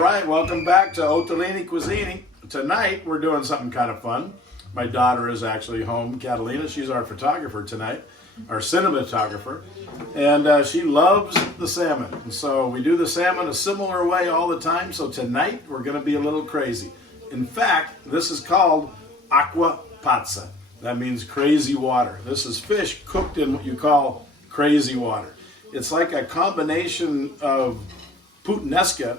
All right, welcome back to Ottolini Cuisine. Tonight we're doing something kind of fun. My daughter is actually home, Catalina. She's our photographer tonight, our cinematographer, and she loves the salmon. And so we do the salmon a similar way all the time. So tonight we're going to be a little crazy. In fact, this is called Acqua Pazza. That means crazy water. This is fish cooked in what you call crazy water. It's like a combination of puttanesca,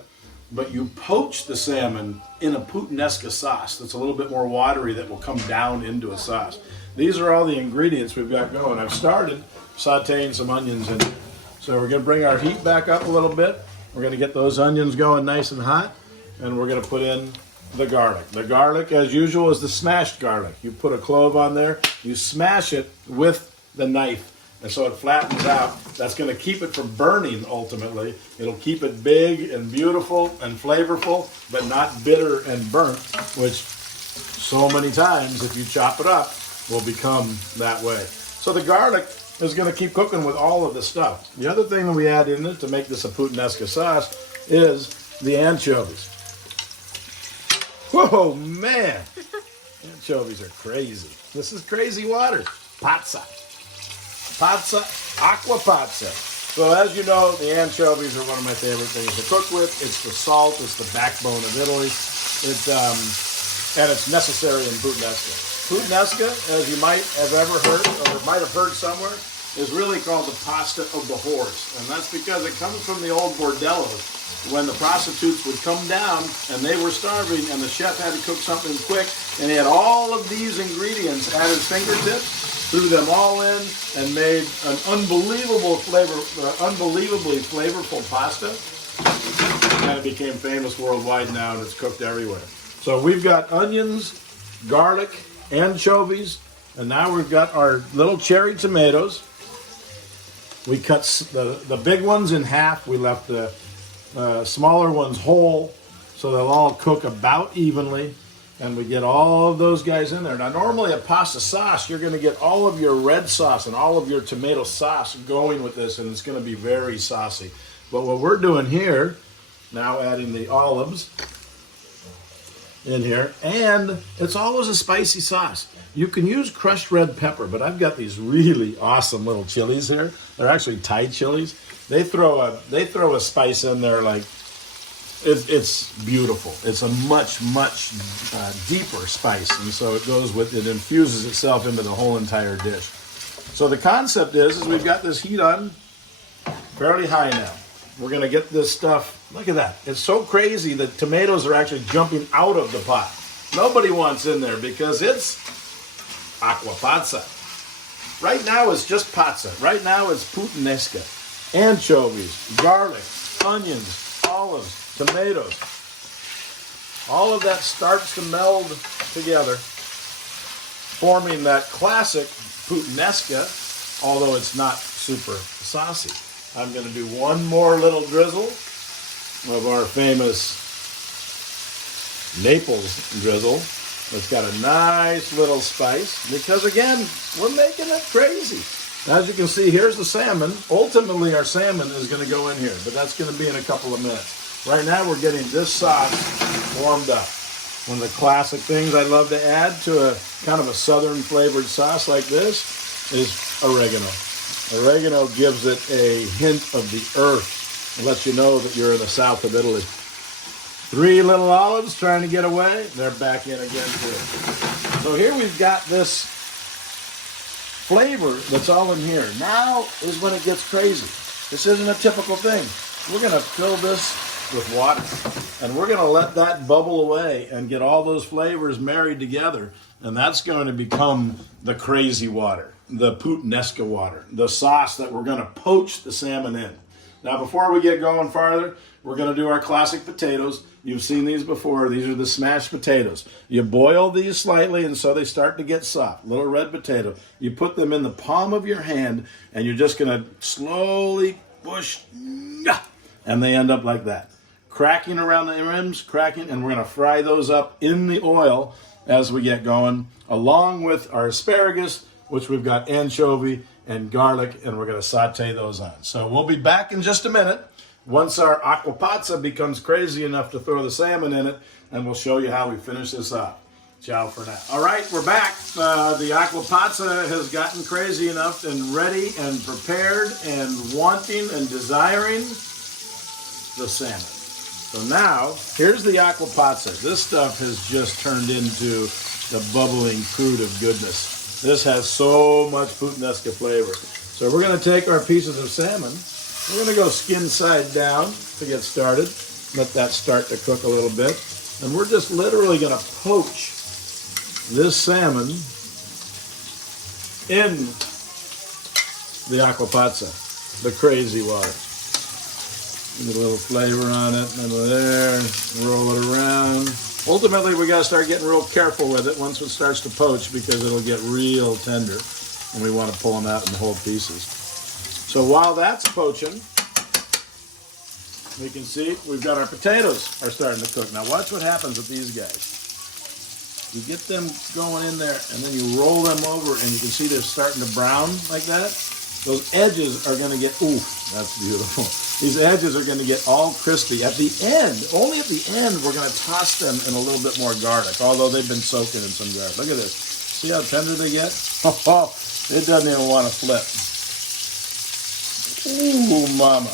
but you poach the salmon in a puttanesca sauce that's a little bit more watery that will come down into a sauce. These are all the ingredients we've got going. I've started sauteing some onions in it. So we're going to bring our heat back up a little bit. We're going to get those onions going nice and hot, and we're going to put in the garlic. The garlic, as usual, is the smashed garlic. You put a clove on there, you smash it with the knife, and so it flattens out. That's going to keep it from burning, ultimately. It'll keep it big and beautiful and flavorful, but not bitter and burnt, which so many times, if you chop it up, will become that way. So the garlic is going to keep cooking with all of the stuff. The other thing that we add in it to make this a puttanesca sauce is the anchovies. Whoa, man! Anchovies are crazy. This is crazy water. Pazza. Pazza, Acqua Pazza. So as you know, the anchovies are one of my favorite things to cook with. It's the salt, it's the backbone of Italy. And it's necessary in puttanesca. Puttanesca, as you might have ever heard, or might have heard somewhere, is really called the pasta of the horse. And that's because it comes from the old bordellos, when the prostitutes would come down and they were starving and the chef had to cook something quick, and he had all of these ingredients at his fingertips, threw them all in, and made an unbelievably flavorful pasta. And it became famous worldwide now, and it's cooked everywhere. So we've got onions, garlic, anchovies, and now we've got our little cherry tomatoes. We cut the big ones in half. We left the smaller ones whole, so they'll all cook about evenly. And we get all of those guys in there. Now, normally a pasta sauce, you're going to get all of your red sauce and all of your tomato sauce going with this, and it's going to be very saucy. But what we're doing here, now adding the olives in here, and it's always a spicy sauce. You can use crushed red pepper, but I've got these really awesome little chilies here. They're actually Thai chilies. They throw a spice in there like it's beautiful. It's a much deeper spice, and so it infuses itself into the whole entire dish. So the concept is we've got this heat on fairly high now. We're gonna get this stuff. Look at that. It's so crazy that tomatoes are actually jumping out of the pot. Nobody wants in there because it's Acqua Pazza. Right now it's just pazza. Right now it's puttanesca, anchovies, garlic, onions, olives, tomatoes. All of that starts to meld together, forming that classic puttanesca, although it's not super saucy. I'm going to do one more little drizzle of our famous Naples drizzle. It's got a nice little spice because, again, we're making it crazy. As you can see, here's the salmon. Ultimately, our salmon is going to go in here, but that's going to be in a couple of minutes. Right now, we're getting this sauce warmed up. One of the classic things I love to add to a kind of a southern flavored sauce like this is oregano. Oregano gives it a hint of the earth. It lets you know that you're in the south of Italy. 3 little olives trying to get away. They're back in again too. So here we've got this flavor that's all in here. Now is when it gets crazy. This isn't a typical thing. We're going to fill this with water, and we're going to let that bubble away and get all those flavors married together, and that's going to become the crazy water, the puttanesca water, the sauce that we're going to poach the salmon in. Now, before we get going farther, we're going to do our classic potatoes. You've seen these before. These are the smashed potatoes. You boil these slightly, and so they start to get soft. Little red potato. You put them in the palm of your hand, and you're just going to slowly push, and they end up like that. Cracking around the rims, cracking, and we're going to fry those up in the oil as we get going, along with our asparagus, which we've got anchovy and garlic, and we're going to saute those on. So we'll be back in just a minute. once our Acqua Pazza becomes crazy enough to throw the salmon in it, and we'll show you how we finish this up. Ciao for now. All right, we're back. The Acqua Pazza has gotten crazy enough and ready and prepared and wanting and desiring the salmon. So now, here's the Acqua Pazza. This stuff has just turned into the bubbling crude of goodness. This has so much puttanesca flavor. So we're going to take our pieces of salmon. We're going to go skin side down to get started. Let that start to cook a little bit. And we're just literally going to poach this salmon in the Acqua Pazza, the crazy water. Get a little flavor on it, and there, roll it around. Ultimately, we got to start getting real careful with it once it starts to poach because it'll get real tender, and we want to pull them out in whole pieces. So while that's poaching, we can see we've got our potatoes are starting to cook. Now watch what happens with these guys. You get them going in there, and then you roll them over, and you can see they're starting to brown like that. Those edges are going to get, ooh, that's beautiful. These edges are going to get all crispy. At the end, only at the end, we're going to toss them in a little bit more garlic, although they've been soaking in some garlic. Look at this. See how tender they get? Oh, it doesn't even want to flip. Ooh, mama.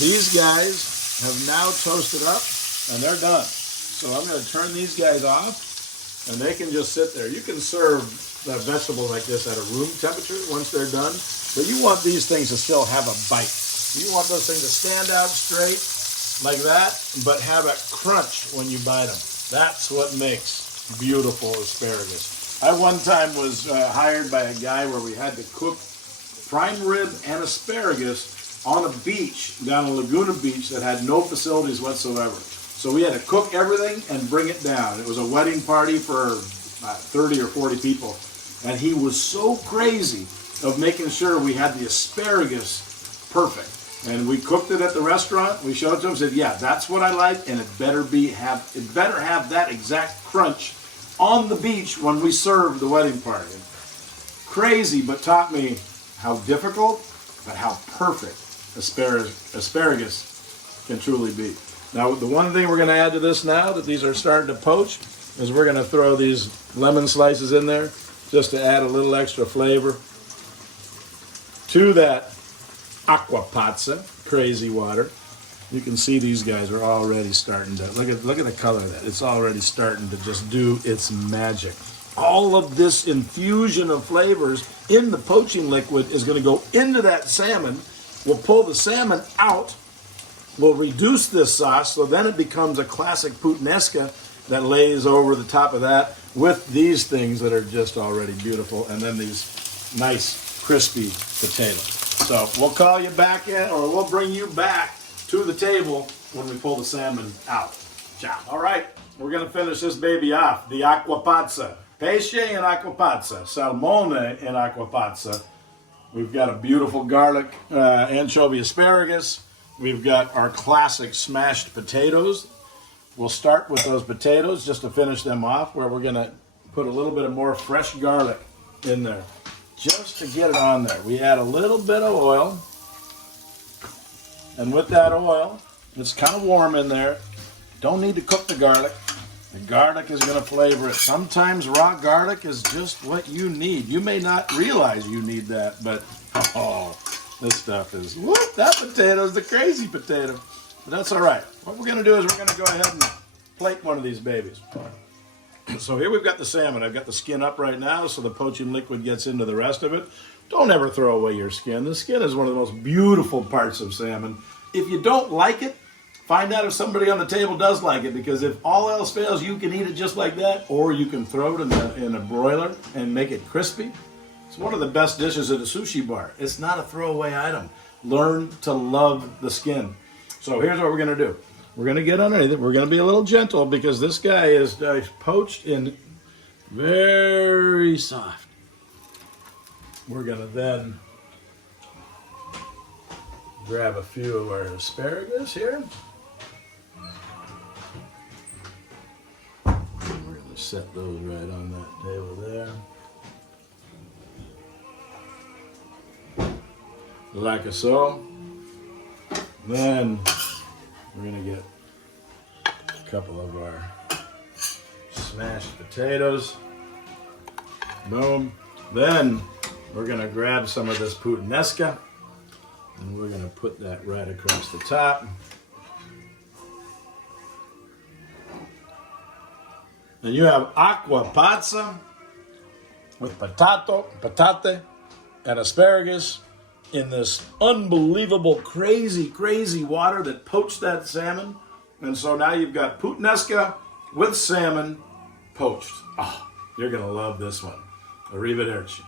These guys have now toasted up, and they're done. So I'm going to turn these guys off, and they can just sit there. You can serve vegetables like this at a room temperature once they're done, but you want these things to still have a bite. You want those things to stand out straight like that, but have a crunch when you bite them. That's what makes beautiful asparagus. I one time was hired by a guy where we had to cook prime rib and asparagus on a beach, down a Laguna Beach that had no facilities whatsoever. So we had to cook everything and bring it down. It was a wedding party for 30 or 40 people. And he was so crazy of making sure we had the asparagus perfect. And we cooked it at the restaurant. We showed it to him, said, yeah, that's what I like, and it better have that exact crunch on the beach when we serve the wedding party. Crazy, but taught me how difficult, but how perfect asparagus can truly be. Now, the one thing we're going to add to this now that these are starting to poach is we're going to throw these lemon slices in there just to add a little extra flavor to that Acqua Pazza, crazy water. You can see these guys are already starting to, look at the color of that. It's already starting to just do its magic. All of this infusion of flavors in the poaching liquid is going to go into that salmon. We'll pull the salmon out. We'll reduce this sauce, so then it becomes a classic puttanesca that lays over the top of that with these things that are just already beautiful, and then these nice crispy potatoes. So we'll call you back in, or we'll bring you back to the table when we pull the salmon out. Ciao. All right, we're going to finish this baby off. The Acqua Pazza. Pesce in Acqua Pazza. Salmon in Acqua Pazza. We've got a beautiful garlic anchovy asparagus. We've got our classic smashed potatoes. We'll start with those potatoes just to finish them off, where we're going to put a little bit of more fresh garlic in there just to get it on there. We add a little bit of oil, and with that oil, it's kind of warm in there. Don't need to cook the garlic. The garlic is going to flavor it. Sometimes raw garlic is just what you need. You may not realize you need that, but oh, this stuff is, whoop, that potato is the crazy potato. But that's all right. What we're going to do is we're going to go ahead and plate one of these babies. So here we've got the salmon. I've got the skin up right now so the poaching liquid gets into the rest of it. Don't ever throw away your skin. The skin is one of the most beautiful parts of salmon. If you don't like it, find out if somebody on the table does like it, because if all else fails, you can eat it just like that, or you can throw it in a broiler and make it crispy. It's one of the best dishes at a sushi bar. It's not a throwaway item. Learn to love the skin. So here's what we're going to do. We're going to get underneath it. We're going to be a little gentle because this guy is poached and very soft. We're going to then grab a few of our asparagus here. We're going to set those right on that table there. Like so. Then we're going to get a couple of our smashed potatoes. Boom. Then we're going to grab some of this puttanesca and we're going to put that right across the top. And you have Acqua Pazza with patate, and asparagus in this unbelievable, crazy water that poached that salmon. And so now you've got puttanesca with salmon poached. Oh, you're going to love this one. Arrivederci.